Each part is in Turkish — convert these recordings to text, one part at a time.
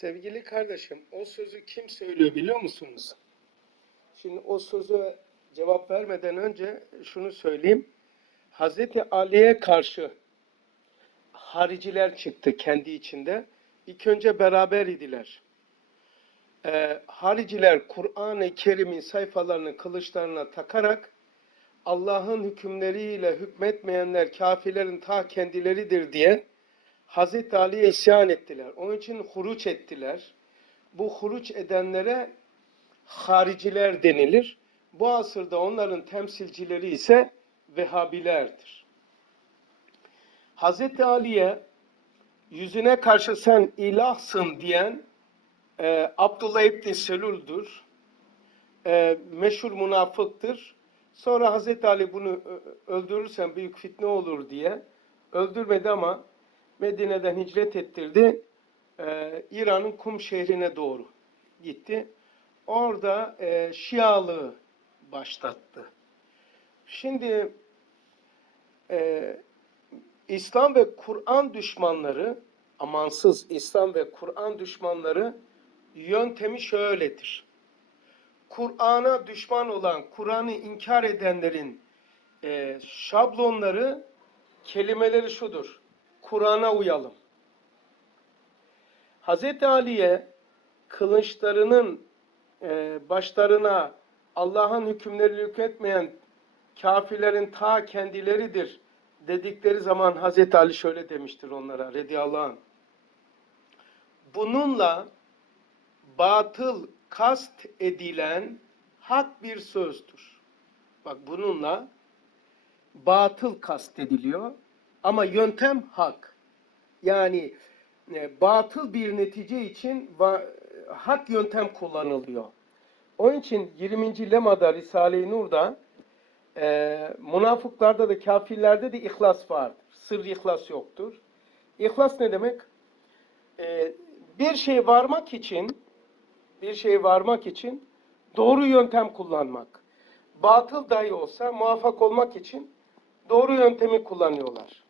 Sevgili kardeşim, o sözü kim söylüyor biliyor musunuz? Şimdi o sözü cevap vermeden önce şunu söyleyeyim. Hazreti Ali'ye karşı hariciler çıktı kendi içinde. İlk önce beraber idiler. Ee, hariciler Kur'an-ı Kerim'in sayfalarını kılıçlarına takarak Allah'ın hükümleriyle hükmetmeyenler kafirlerin ta kendileridir diye Hazreti Ali'ye isyan ettiler. Onun için huruç ettiler. Bu huruç edenlere hariciler denilir. Bu asırda onların temsilcileri ise Vehhabilerdir. Hazreti Ali'ye yüzüne karşı sen ilahsın diyen e, Abdullah İbni Selul'dur. E, meşhur münafıktır. Sonra Hazreti Ali bunu öldürürsen büyük fitne olur diye öldürmedi ama Medine'den hicret ettirdi. Ee, İran'ın Kum şehrine doğru gitti. Orada e, Şialığı başlattı. Şimdi e, İslam ve Kur'an düşmanları, amansız İslam ve Kur'an düşmanları yöntemi şöyledir. Kur'an'a düşman olan, Kur'an'ı inkar edenlerin e, şablonları, kelimeleri şudur. Kur'an'a uyalım. Hazreti Ali'ye kılıçlarının e, başlarına Allah'ın hükümleri hükmetmeyen kafirlerin ta kendileridir dedikleri zaman Hazreti Ali şöyle demiştir onlara radıyallahu anh. Bununla batıl kast edilen hak bir sözdür. Bak bununla batıl kast ediliyor ama yöntem hak. Yani e, batıl bir netice için va- hak yöntem kullanılıyor. Onun için 20. lemada Risale-i Nur'da e, münafıklarda da kafirlerde de ihlas vardır. Sır ihlas yoktur. İhlas ne demek? E, bir şey varmak için bir şey varmak için doğru yöntem kullanmak. Batıl dahi olsa muvaffak olmak için doğru yöntemi kullanıyorlar.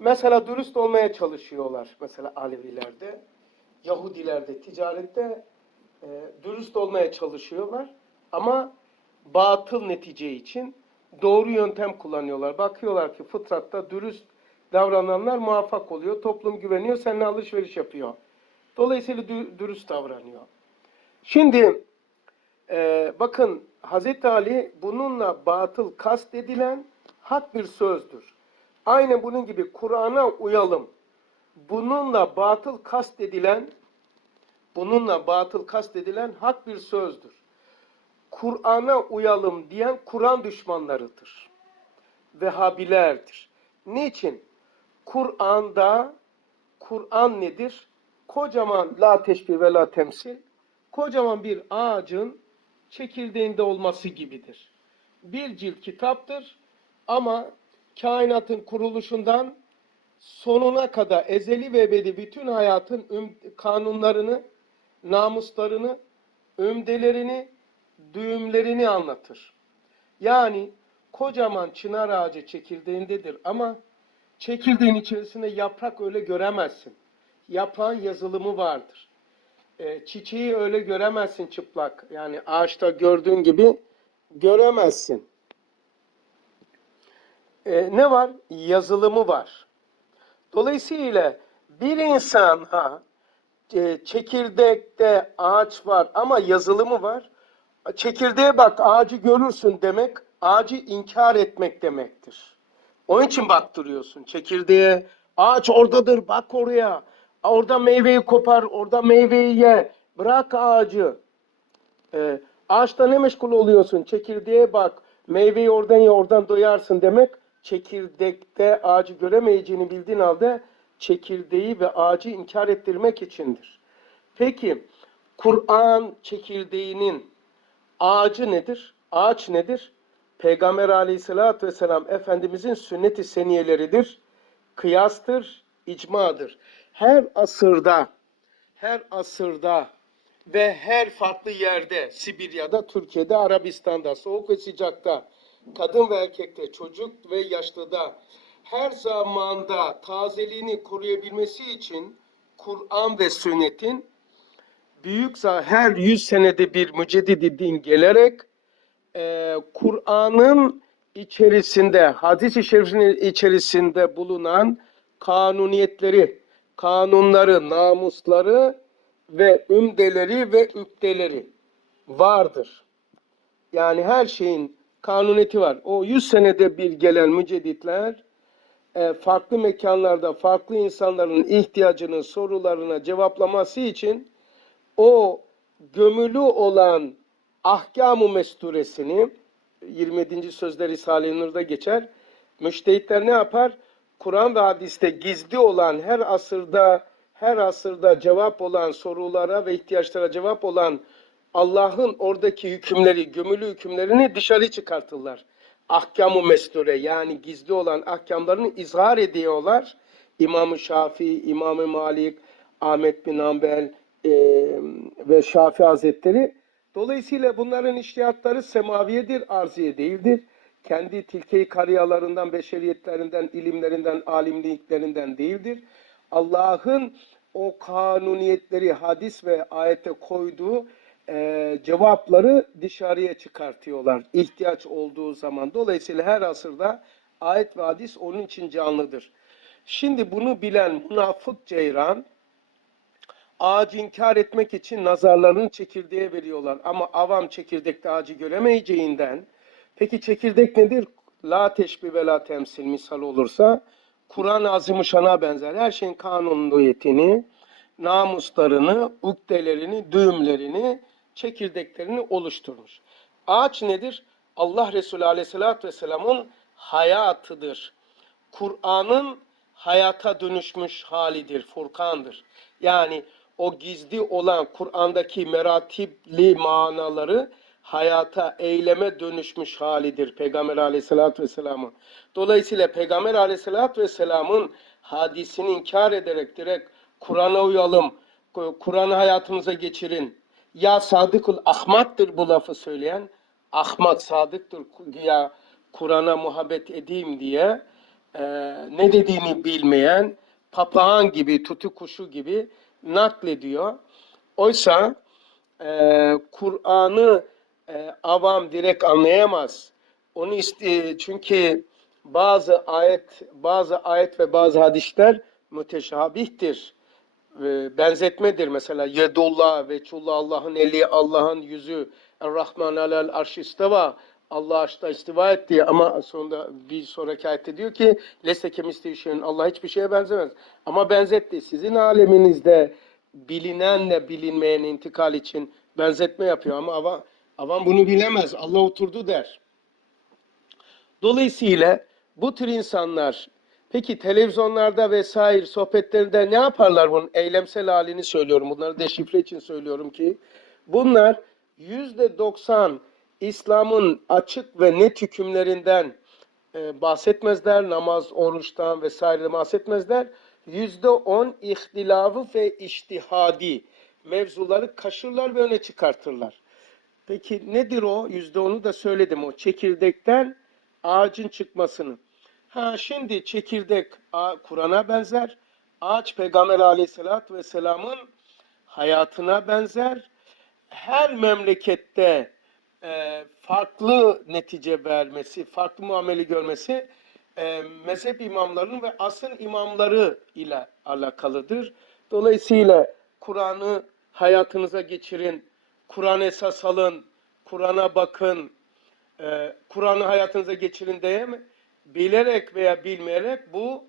Mesela dürüst olmaya çalışıyorlar. Mesela Alevilerde, Yahudilerde, ticarette e, dürüst olmaya çalışıyorlar. Ama batıl netice için doğru yöntem kullanıyorlar. Bakıyorlar ki fıtratta dürüst davrananlar muvaffak oluyor. Toplum güveniyor, seninle alışveriş yapıyor. Dolayısıyla dü- dürüst davranıyor. Şimdi e, bakın Hazreti Ali bununla batıl kastedilen hak bir sözdür. Aynen bunun gibi Kur'an'a uyalım. Bununla batıl kastedilen bununla batıl kastedilen hak bir sözdür. Kur'an'a uyalım diyen Kur'an düşmanlarıdır. Vehhabilerdir. Niçin? Kur'an'da Kur'an nedir? Kocaman la teşbih ve la temsil kocaman bir ağacın çekirdeğinde olması gibidir. Bir cilt kitaptır ama kainatın kuruluşundan sonuna kadar ezeli ve ebedi bütün hayatın kanunlarını, namuslarını, ümdelerini, düğümlerini anlatır. Yani kocaman çınar ağacı çekirdeğindedir ama çekirdeğin içerisinde yaprak öyle göremezsin. Yaprağın yazılımı vardır. E, çiçeği öyle göremezsin çıplak. Yani ağaçta gördüğün gibi göremezsin. E, ne var? Yazılımı var. Dolayısıyla bir insana e, çekirdekte ağaç var ama yazılımı var. Çekirdeğe bak ağacı görürsün demek ağacı inkar etmek demektir. Onun için baktırıyorsun çekirdeğe. Ağaç oradadır bak oraya. Orada meyveyi kopar, orada meyveyi ye. Bırak ağacı. Ee, ağaçta ne meşgul oluyorsun? Çekirdeğe bak. Meyveyi oradan ye, oradan doyarsın demek. Çekirdekte ağacı göremeyeceğini bildiğin halde çekirdeği ve ağacı inkar ettirmek içindir. Peki Kur'an çekirdeğinin ağacı nedir? Ağaç nedir? Peygamber aleyhissalatü vesselam Efendimizin sünnet-i seniyeleridir. Kıyastır, icmadır. Her asırda, her asırda ve her farklı yerde, Sibirya'da, Türkiye'de, Arabistan'da, soğuk ve sıcakta, kadın ve erkekte, çocuk ve yaşlıda, her zamanda tazeliğini koruyabilmesi için Kur'an ve sünnetin büyük her yüz senede bir müceddidi din gelerek e, Kur'an'ın içerisinde, hadis-i şerifinin içerisinde bulunan kanuniyetleri, kanunları, namusları ve ümdeleri ve ükdeleri vardır. Yani her şeyin kanuniyeti var. O 100 senede bir gelen mücedditler e, farklı mekanlarda farklı insanların ihtiyacının sorularına cevaplaması için o gömülü olan ahkam-ı mesturesini 27. sözde Risale-i Nur'da geçer. Müştehitler ne yapar? Kur'an ve hadiste gizli olan her asırda her asırda cevap olan sorulara ve ihtiyaçlara cevap olan Allah'ın oradaki hükümleri, gömülü hükümlerini dışarı çıkartırlar. Ahkam-ı mesture yani gizli olan ahkamlarını izhar ediyorlar. İmam-ı Şafii, İmam-ı Malik, Ahmet bin Hanbel e, ve Şafii Hazretleri. Dolayısıyla bunların iştihatları semaviyedir, arziye değildir. Kendi tilke-i kariyalarından, beşeriyetlerinden, ilimlerinden, alimliklerinden değildir. Allah'ın o kanuniyetleri hadis ve ayete koyduğu e, cevapları dışarıya çıkartıyorlar ihtiyaç olduğu zaman. Dolayısıyla her asırda ayet ve hadis onun için canlıdır. Şimdi bunu bilen münafık ceyran ağacı inkar etmek için nazarlarını çekirdeğe veriyorlar. Ama avam çekirdekte ağacı göremeyeceğinden peki çekirdek nedir? La teşbih ve la temsil misal olursa Kur'an-ı Azimuşşan'a benzer. Her şeyin kanuniyetini, namuslarını, ukdelerini, düğümlerini, çekirdeklerini oluşturmuş. Ağaç nedir? Allah Resulü Aleyhisselatü Vesselam'ın hayatıdır. Kur'an'ın hayata dönüşmüş halidir, Furkan'dır. Yani o gizli olan Kur'an'daki meratipli manaları hayata, eyleme dönüşmüş halidir Peygamber Aleyhisselatü Vesselam'ın. Dolayısıyla Peygamber Aleyhisselatü Vesselam'ın hadisini inkar ederek direkt Kur'an'a uyalım, Kur'an'ı hayatımıza geçirin. Ya sadıkul ahmaktır bu lafı söyleyen, ahmak sadıktır ya Kur'an'a muhabbet edeyim diye e, ne dediğini bilmeyen papağan gibi, tutu kuşu gibi naklediyor. Oysa e, Kur'an'ı e, avam direkt anlayamaz. Onu iste, çünkü bazı ayet, bazı ayet ve bazı hadisler müteşabihtir. E, benzetmedir mesela yedullah ve çullah Allah'ın eli, Allah'ın yüzü, Er-Rahman alel arş isteva. Allah arşta istiva etti ama sonunda bir sonraki ayette diyor ki lese kemisli şeyin Allah hiçbir şeye benzemez. Ama benzetti. Sizin aleminizde bilinenle bilinmeyen intikal için benzetme yapıyor ama avam, avam bunu bilemez. Allah oturdu der. Dolayısıyla bu tür insanlar peki televizyonlarda vesaire sohbetlerinde ne yaparlar bunun eylemsel halini söylüyorum. Bunları deşifre için söylüyorum ki bunlar yüzde doksan İslam'ın açık ve net hükümlerinden e, bahsetmezler. Namaz, oruçtan vesaire bahsetmezler. Yüzde on ihtilafı ve iştihadi mevzuları kaşırlar ve öne çıkartırlar. Peki nedir o? Yüzde onu da söyledim o çekirdekten ağacın çıkmasını. Ha şimdi çekirdek Kur'an'a benzer. Ağaç Peygamber Aleyhisselatü Vesselam'ın hayatına benzer. Her memlekette e, farklı netice vermesi, farklı muamele görmesi e, mezhep imamlarının ve asıl imamları ile alakalıdır. Dolayısıyla Kur'an'ı hayatınıza geçirin, Kur'an esas alın, Kur'an'a bakın, e, Kur'an'ı hayatınıza geçirin diye mi? Bilerek veya bilmeyerek bu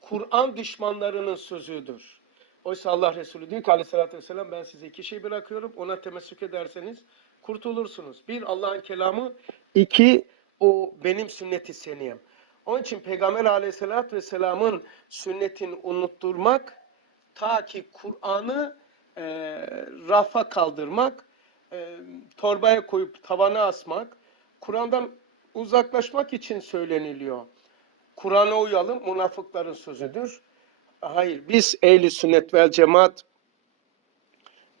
Kur'an düşmanlarının sözüdür. Oysa Allah Resulü diyor ki aleyhissalatü vesselam ben size iki şey bırakıyorum. Ona temessük ederseniz kurtulursunuz. Bir Allah'ın kelamı, iki o benim sünneti seniyem. Onun için Peygamber aleyhissalatü vesselamın sünnetini unutturmak ta ki Kur'an'ı e, rafa kaldırmak, e, torbaya koyup tavana asmak, Kur'an'dan uzaklaşmak için söyleniliyor. Kur'an'a uyalım, münafıkların sözüdür. Hayır, biz ehli sünnet vel cemaat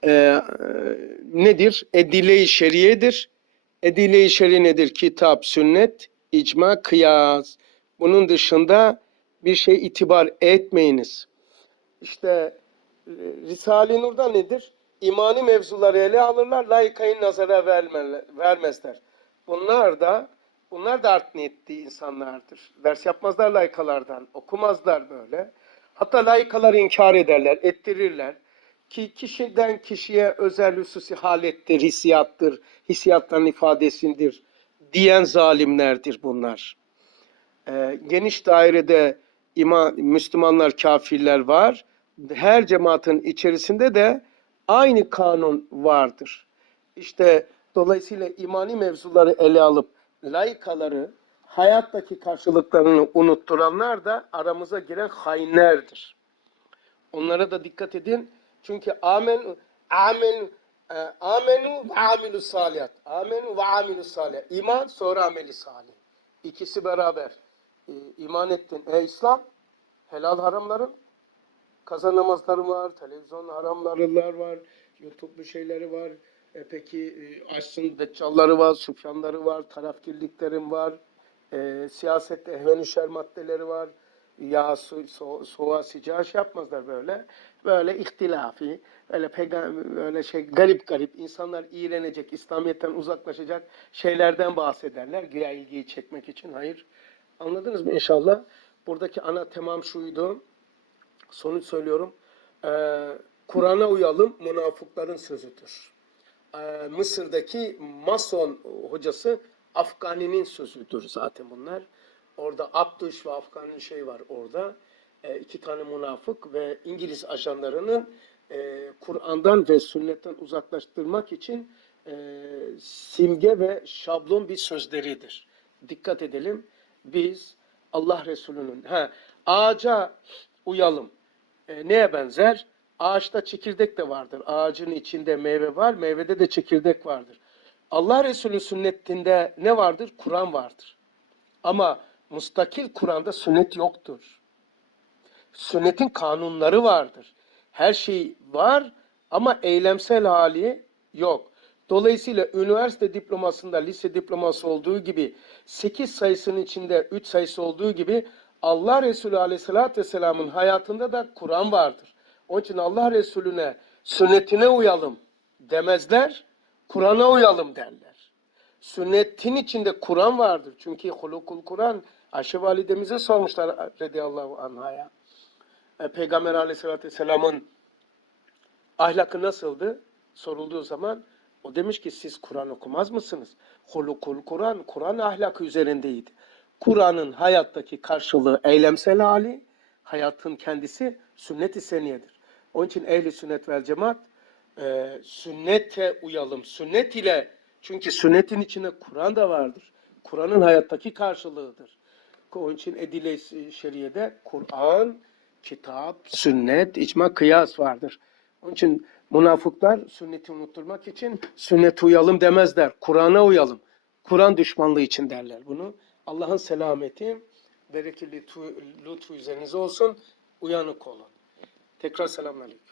e, nedir? Edile-i şeriyedir. Edile-i şeriye nedir? Kitap, sünnet, icma, kıyas. Bunun dışında bir şey itibar etmeyiniz. İşte Risale-i Nur'da nedir? İmani mevzuları ele alırlar, layıkayı nazara verme, vermezler. Bunlar da bunlar da art niyetli insanlardır. Ders yapmazlar layıkalardan, okumazlar böyle. Hatta layıkaları inkar ederler, ettirirler. Ki kişiden kişiye özel hususi halettir, hissiyattır, hissiyatların ifadesindir diyen zalimlerdir bunlar. Ee, geniş dairede ima, Müslümanlar, kafirler var. Her cemaatin içerisinde de aynı kanun vardır. İşte dolayısıyla imani mevzuları ele alıp laikaları hayattaki karşılıklarını unutturanlar da aramıza giren hainlerdir. Onlara da dikkat edin. Çünkü amen amen e, amenu ve amilu salihat. Amenu ve amilu salihat. İman sonra ameli salih. İkisi beraber. E, iman ettin. E İslam helal haramların kaza namazları var, televizyon haramlarılar var, YouTube'lu şeyleri var. E peki e, açsın deccalları var, sufyanları var, tarafkirliklerin var. E, siyasette ehven şer maddeleri var. Yağ, su, so, soğuğa sıcağı şey yapmazlar böyle. Böyle ihtilafi, öyle peygamber, öyle şey garip garip insanlar iğrenecek, İslamiyet'ten uzaklaşacak şeylerden bahsederler. Güya ilgiyi çekmek için. Hayır. Anladınız mı inşallah? Buradaki ana temam şuydu. Sonuç söylüyorum. Ee, Kur'an'a uyalım münafıkların sözüdür. Ee, Mısır'daki Mason hocası Afgani'nin sözüdür zaten bunlar. Orada Abdüş ve Afgani'nin şey var orada. Ee, iki tane münafık ve İngiliz ajanlarının e, Kur'an'dan ve sünnetten uzaklaştırmak için e, simge ve şablon bir sözleridir. Dikkat edelim. Biz Allah Resulü'nün ha, ağaca uyalım. E, neye benzer? Ağaçta çekirdek de vardır. Ağacın içinde meyve var, meyvede de çekirdek vardır. Allah Resulü sünnetinde ne vardır? Kur'an vardır. Ama mustakil Kur'an'da sünnet yoktur. Sünnetin kanunları vardır. Her şey var ama eylemsel hali yok. Dolayısıyla üniversite diplomasında lise diploması olduğu gibi 8 sayısının içinde 3 sayısı olduğu gibi Allah Resulü Aleyhisselatü Vesselam'ın hayatında da Kur'an vardır. Onun için Allah Resulüne sünnetine uyalım demezler, Kur'an'a uyalım derler. Sünnetin içinde Kur'an vardır. Çünkü hulukul Kur'an Ayşe validemize sormuşlar radıyallahu anhaya. E, Peygamber Aleyhisselatü Vesselam'ın ahlakı nasıldı? Sorulduğu zaman o demiş ki siz Kur'an okumaz mısınız? Hulukul Kur'an, Kur'an ahlakı üzerindeydi. Kur'an'ın hayattaki karşılığı eylemsel hali, hayatın kendisi sünnet-i seniyedir. Onun için ehli sünnet vel cemaat e, sünnete uyalım. Sünnet ile çünkü sünnetin içinde Kur'an da vardır. Kur'an'ın hayattaki karşılığıdır. Onun için edile-i şeriyede Kur'an, kitap, sünnet, icma, kıyas vardır. Onun için münafıklar sünneti unutturmak için sünnete uyalım demezler. Kur'an'a uyalım. Kur'an düşmanlığı için derler bunu. Allah'ın selameti, bereketli lütfu üzerinize olsun. Uyanık olun. Tekrar selamünaleyküm.